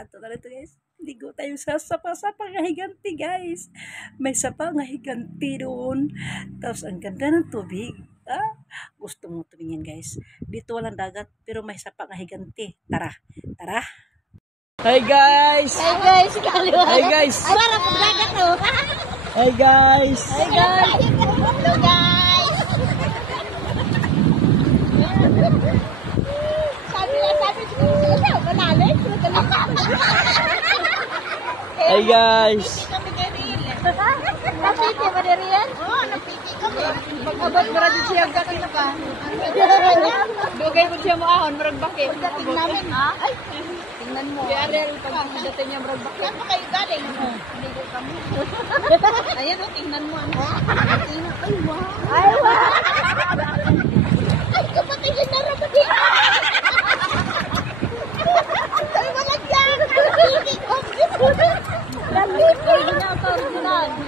Ato na ito guys. Ligo tayo sa sapa-sapa nga higanti guys. May sapa nga higanti doon. Tapos ang ganda ng tubig. Gusto mo tumingin guys. Dito walang dagat pero may sapa nga higanti. Tara. Tara. Hey guys! Hey guys, kaliwa. Hey guys! Para pagdagat to. Hey guys! Hey guys. Hello guys. Sabi siguro malalim. Hey guys! Kami kay Riel. Napiti ba ni Riel? Oo, napiti kami. Pag-abot mo rin siya gatin ka. Dugay ko siya maahon, marag bakit. Pagdating namin, ha? Ay, tingnan mo. Kaya Riel, pagdating niya marag bakit. Saan pa kayo galing? Hindi ko kami. Ayan o, tingnan mo. Ay, wow. Ay, wow. Ay, kapatid yun na rapatid. Ay, walang yan. Lalito. Lalito.